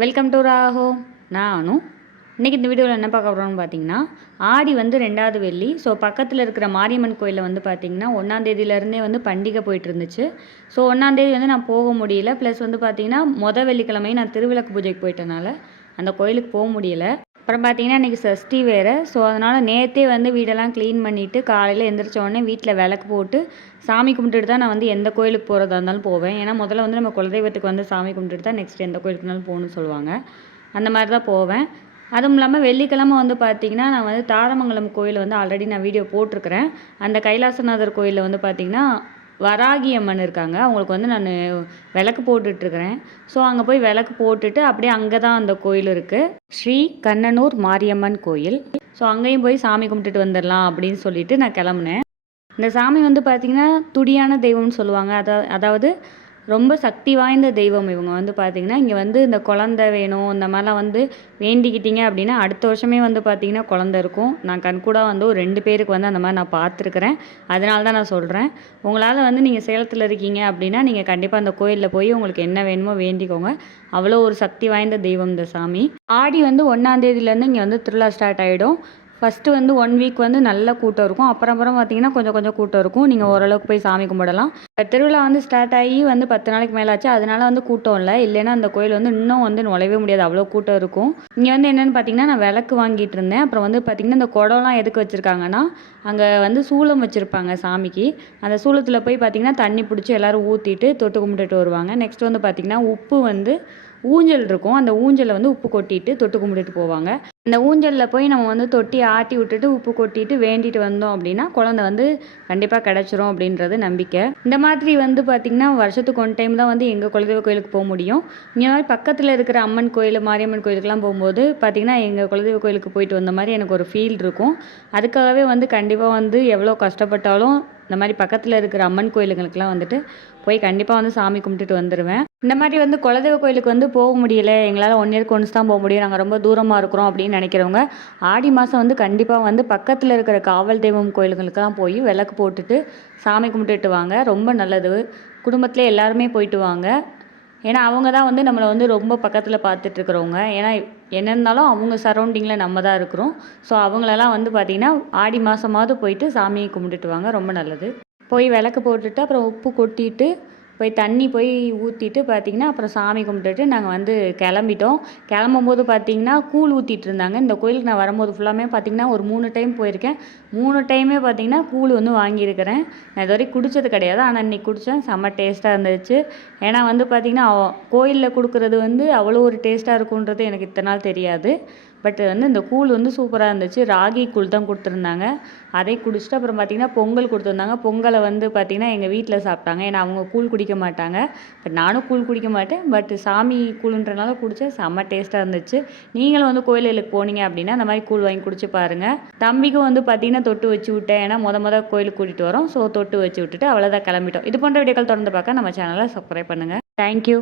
Welcome to நான் அனு இன்றைக்கி இந்த வீடியோவில் என்ன பார்க்க போகிறோம்னு பார்த்தீங்கன்னா ஆடி வந்து ரெண்டாவது வெள்ளி. ஸோ பக்கத்தில் இருக்கிற மாரியம்மன் கோயிலில் வந்து பார்த்தீங்கன்னா ஒன்றாந்தேதியிலேருந்தே வந்து பண்டிகை போயிட்டு இருந்துச்சு. ஸோ ஒன்றாந்தேதி வந்து நான் போக முடியல. ப்ளஸ் வந்து பார்த்தீங்கன்னா மொதல் வெள்ளிக்கிழமை நான் திருவிளக்கு பூஜைக்கு போயிட்டனால அந்த கோயிலுக்கு போக முடியல. அப்புறம் பார்த்தீங்கன்னா இன்றைக்கி சஷ்டி வேறு. ஸோ அதனால் நேற்றே வந்து வீடெல்லாம் க்ளீன் பண்ணிவிட்டு காலையில் எழுந்திரிச்சோடனே வீட்டில் விளக்கு போட்டு சாமி கும்பிட்டுட்டு தான் நான் வந்து எந்த கோயிலுக்கு போகிறதா இருந்தாலும் போவேன். ஏன்னா முதல்ல வந்து நம்ம குலதெய்வத்துக்கு வந்து சாமி கும்பிட்டுட்டு தான் நெக்ஸ்ட் எந்த கோயிலுக்குனாலும் போகணும்னு சொல்லுவாங்க. அந்த மாதிரி தான் போவேன். அதுவும் இல்லாமல் வெள்ளிக்கிழமை வந்து பார்த்திங்கன்னா நான் வந்து தாரமங்கலம் கோயில் வந்து ஆல்ரெடி நான் வீடியோ போட்டிருக்கிறேன். அந்த கைலாசநாதர் கோயிலில் வந்து பார்த்திங்கன்னா வராகி அம்மன் இருக்காங்க. அவங்களுக்கு வந்து நான் விளக்கு போட்டுட்ருக்கிறேன். ஸோ அங்கே போய் விளக்கு போட்டுட்டு அப்படியே அங்கே தான் அந்த கோயில் இருக்குது ஸ்ரீ கண்ணனூர் மாரியம்மன் கோயில். ஸோ அங்கேயும் போய் சாமி கும்பிட்டுட்டு வந்துடலாம் அப்படின்னு சொல்லிட்டு நான் கிளம்புனேன். இந்த சாமி வந்து பார்த்திங்கன்னா துடியான தெய்வம்னு சொல்லுவாங்க. அதா அதாவது ரொம்ப சக்தி வாய்ந்த தெய்வம் இவங்க. வந்து பார்த்திங்கன்னா இங்கே வந்து இந்த குழந்த வேணும் இந்த மாதிரிலாம் வந்து வேண்டிக்கிட்டீங்க அப்படின்னா அடுத்த வருஷமே வந்து பார்த்திங்கன்னா குழந்த இருக்கும். நான் கண்கூடாக வந்து ஒரு ரெண்டு பேருக்கு வந்து அந்த மாதிரி நான் பார்த்துருக்குறேன். அதனால தான் நான் சொல்கிறேன் உங்களால் வந்து நீங்கள் சேலத்தில் இருக்கீங்க அப்படின்னா நீங்கள் கண்டிப்பாக அந்த கோயிலில் போய் உங்களுக்கு என்ன வேணுமோ வேண்டிக்கோங்க. அவ்வளோ ஒரு சக்தி வாய்ந்த தெய்வம் இந்த சாமி. ஆடி வந்து ஒன்றாந்தேதியிலேருந்து இங்கே வந்து திருவிழா ஸ்டார்ட் ஆகிடும் ஃபஸ்ட்டு வந்து ஒன் வீக் வந்து நல்ல கூட்டம் இருக்கும். அப்புறம் அப்புறம் பார்த்தீங்கன்னா கொஞ்சம் கொஞ்சம் கூட்டம் இருக்கும். நீங்கள் ஓரளவுக்கு போய் சாமி கும்பிடலாம். திருவிழா வந்து ஸ்டார்ட் ஆகி வந்து பத்து நாளைக்கு மேலே ஆச்சு அதனால வந்து கூட்டம் இல்லை. இல்லைன்னா அந்த கோயில் வந்து இன்னும் வந்து நுழையவே முடியாது. அவ்வளோ கூட்டம் இருக்கும். இங்கே வந்து என்னென்னு பார்த்தீங்கன்னா நான் விளக்கு வாங்கிட்டு இருந்தேன். அப்புறம் வந்து பார்த்திங்கன்னா இந்த குடம்லாம் எதுக்கு வச்சுருக்காங்கன்னா அங்கே வந்து சூளம் வச்சுருப்பாங்க சாமிக்கு. அந்த சூளத்தில் போய் பார்த்திங்கன்னா தண்ணி பிடிச்சி எல்லோரும் ஊற்றிட்டு தொட்டு கும்பிட்டுட்டு வருவாங்க. நெக்ஸ்ட் வந்து பார்த்திங்கன்னா உப்பு வந்து ஊஞ்சல் இருக்கும். அந்த ஊஞ்சலை வந்து உப்பு கொட்டிட்டு தொட்டு கும்பிட்டுட்டு போவாங்க. அந்த ஊஞ்சலில் போய் நம்ம வந்து தொட்டி ஆட்டி விட்டுட்டு உப்பு கொட்டிட்டு வேண்டிட்டு வந்தோம் அப்படின்னா குழந்தை வந்து கண்டிப்பாக கிடச்சிரும் அப்படின்றது நம்பிக்கை. இந்த மாதிரி வந்து பார்த்திங்கன்னா வருஷத்துக்கு ஒன் டைம் தான் வந்து எங்கள் குலதெய்வ கோயிலுக்கு போக முடியும். இந்த மாதிரி பக்கத்தில் இருக்கிற அம்மன் கோயில் மாரியம்மன் கோயிலுக்குலாம் போகும்போது பார்த்திங்கன்னா எங்கள் குலதெய்வ கோயிலுக்கு போயிட்டு வந்த மாதிரி எனக்கு ஒரு ஃபீல் இருக்கும். அதுக்காகவே வந்து கண்டிப்பாக வந்து எவ்வளோ கஷ்டப்பட்டாலும் இந்த மாதிரி பக்கத்தில் இருக்கிற அம்மன் கோயிலுங்களுக்கெலாம் வந்துட்டு போய் கண்டிப்பாக வந்து சாமி கும்பிட்டுட்டு வந்துடுவேன் இந்த மாதிரி வந்து குலதெய்வ கோயிலுக்கு வந்து போக முடியல. எங்களால் ஒன் இயர்க்கு ஒன்ஸ் தான் போக முடியும். நாங்கள் ரொம்ப தூரமாக இருக்கிறோம் அப்படின்னு நினைக்கிறவங்க ஆடி மாதம் வந்து கண்டிப்பாக வந்து பக்கத்தில் இருக்கிற காவல் தெய்வம் கோயிலுங்களுக்கெல்லாம் போய் விளக்கு போட்டுட்டு சாமி கும்பிட்டுட்டு வாங்க. ரொம்ப நல்லது. குடும்பத்தில் எல்லாருமே போயிட்டு வாங்க. ஏன்னா அவங்க தான் வந்து நம்மளை வந்து ரொம்ப பக்கத்தில் பார்த்துட்ருக்குறவங்க ஏன்னா என்ன இருந்தாலும் அவங்க சரௌண்டிங்கில் நம்ம தான் இருக்கிறோம். ஸோ அவங்களெல்லாம் வந்து பார்த்திங்கன்னா ஆடி மாதமாவது போயிட்டு சாமியை கும்பிட்டுட்டு வாங்க. ரொம்ப நல்லது. போய் விளக்கு போட்டுட்டு அப்புறம் உப்பு கொட்டிட்டு போய் தண்ணி போய் ஊற்றிட்டு பார்த்திங்கன்னா அப்புறம் சாமி கும்பிட்டுட்டு நாங்கள் வந்து கிளம்பிட்டோம். கிளம்பும்போது பார்த்திங்கன்னா கூழ் ஊற்றிட்டு இருந்தாங்க. இந்த கோயிலுக்கு நான் வரும்போது ஃபுல்லாமே பார்த்திங்கன்னா ஒரு மூணு டைம் போயிருக்கேன். மூணு டைமே பார்த்திங்கன்னா கூழ் வந்து வாங்கியிருக்கிறேன். நான் இது வரைக்கும் குடித்தது கிடையாது. ஆனால் இன்றைக்கி குடித்தேன் செம்ம டேஸ்ட்டாக இருந்துச்சு. ஏன்னா வந்து பார்த்திங்கன்னா கோயிலில் கொடுக்குறது வந்து அவ்வளோ ஒரு டேஸ்ட்டாக இருக்குன்றது எனக்கு இத்தனை நாள் தெரியாது. பட் வந்து இந்த கூழ் வந்து சூப்பராக இருந்துச்சு. ராகி கூழ் தான் கொடுத்துருந்தாங்க. அதை குடிச்சிட்டு அப்புறம் பார்த்திங்கன்னா பொங்கல் கொடுத்துருந்தாங்க. பொங்கலை வந்து பார்த்திங்கன்னா எங்கள் வீட்டில் சாப்பிட்டாங்க. ஏன்னா அவங்க கூழ் குடிக்க மாட்டாங்க. பட் நானும் கூழ் குடிக்க மாட்டேன். பட் சாமி கூழுன்றனால குடித்தேன் செம்ம டேஸ்ட்டாக இருந்துச்சு. நீங்களும் வந்து கோயிலுக்கு போனீங்க அப்படின்னா அந்த மாதிரி கூழ் வாங்கி குடிச்சு பாருங்கள் தம்பிக்கும் வந்து பார்த்திங்கன்னா தொட்டு வச்சு விட்டேன். ஏன்னா முத மொதல் கோயிலுக்கு கூட்டிகிட்டு வரோம். ஸோ தொட்டு வச்சு விட்டுட்டு அவ்வளோதான் கிளம்பிட்டோம். இது போன்ற வீடியோக்கள் தொடர்ந்து பார்க்க நம்ம சேனலை சப்ஸ்கிரைப் பண்ணுங்கள் தேங்க்யூ